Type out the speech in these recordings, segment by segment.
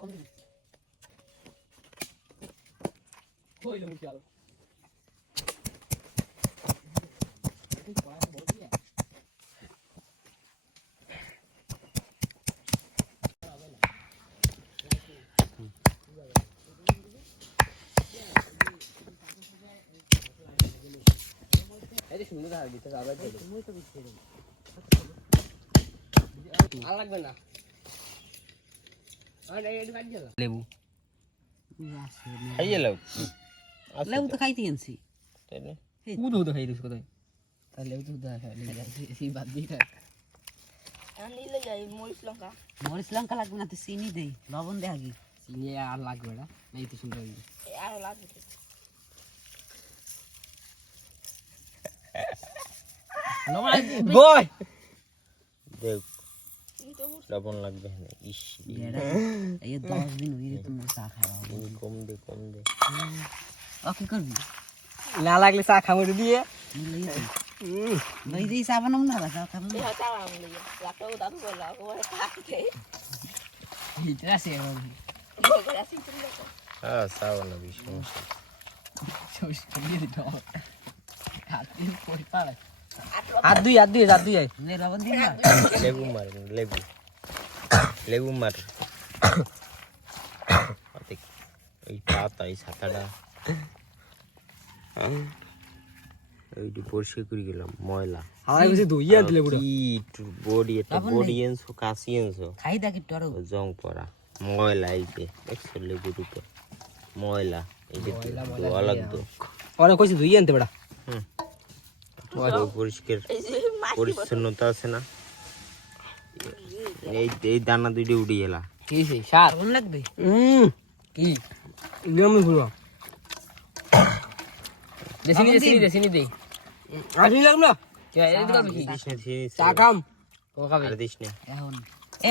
কম দিন কই লম চল এই শুনে দাও দিতে যাবে তুমি তো বিস্তে দেব আর লাগবে না আর এই কাটি দাও লেবু খাইয়ে লাও লেবু তো খাইতে গেছি তাই না উদো খাই দিছ কোথায় তাহলে লেবু তো খাই এই বাদ দি খা আমি নিলে যাই মরিচ লঙ্কা লাগবে না তো চিনি দেই লবণ দে আগে চিনি আর লাগবে না এই তো সুন্দর আর লাগবে বয় দেখ লবণ লাগবে না ইস এই 10 দিন হইরে তুমি চা খাওয়া কম দে ওকে করবি না লাগলে চা খাবো দিয়ে ভাই দিই চা বানাম না চা খাবো এই চা বানাম লিয়ে রাতে দাদু বললা ওরে খাতে এটা সে হ্যাঁ চা বানাবি সমস্যা ছোস দিয়ে দিত খাতে পড়ি পাড়া হাত দুই নে লবণ দিন না লেবু মার অতিক এই পাতা এই ছাতাটা এইটি পরিষ্কার করে গেলাম ময়লা হাওয়াই বসে ধুইয়া দিলে পুরো কি বডি এটা বডি এনসো কাশি এনসো খাই দাকি টরো জং পড়া ময়লা এইতে দেখছো লেবুর উপর ময়লা এই যে ধোয়া লাগতো আরে কইছি ধুইয়া আনতে বড়া পরিষ্কার পরিচ্ছন্নতা আছে না এই দানা দুইটা উড়ি এলা কি সেই সার কোন লাগবে কি নিয়ম হলো দেশিনি দে আসি লাগবে না কে এই দিকে কি দিশনি চা খাম ও খাবে আরে দিশনি এখন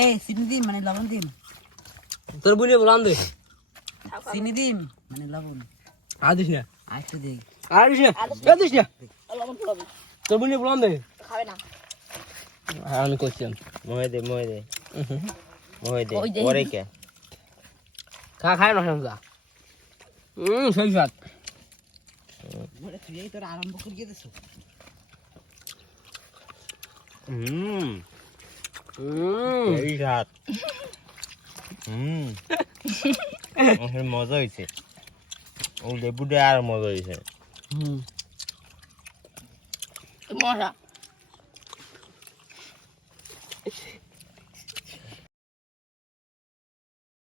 এই চিনি দিন মানে লবণ দিন তোর বুনি বলান দে চিনি দিন মানে লবণ আ দিস না আইতো দে আর দিস না এ দিস না লবণ পড়াবি তোর বুনি বলান দে খাবে না আমি কইছিলাম মহে দে ওরে কে খায় না সমজা সেই সাত মোরে তুই তোর আরম্ভ করিয়ে দিছ এই সাত মজা হয়েছে ও লেবুটা আর মজা হয়েছে মজা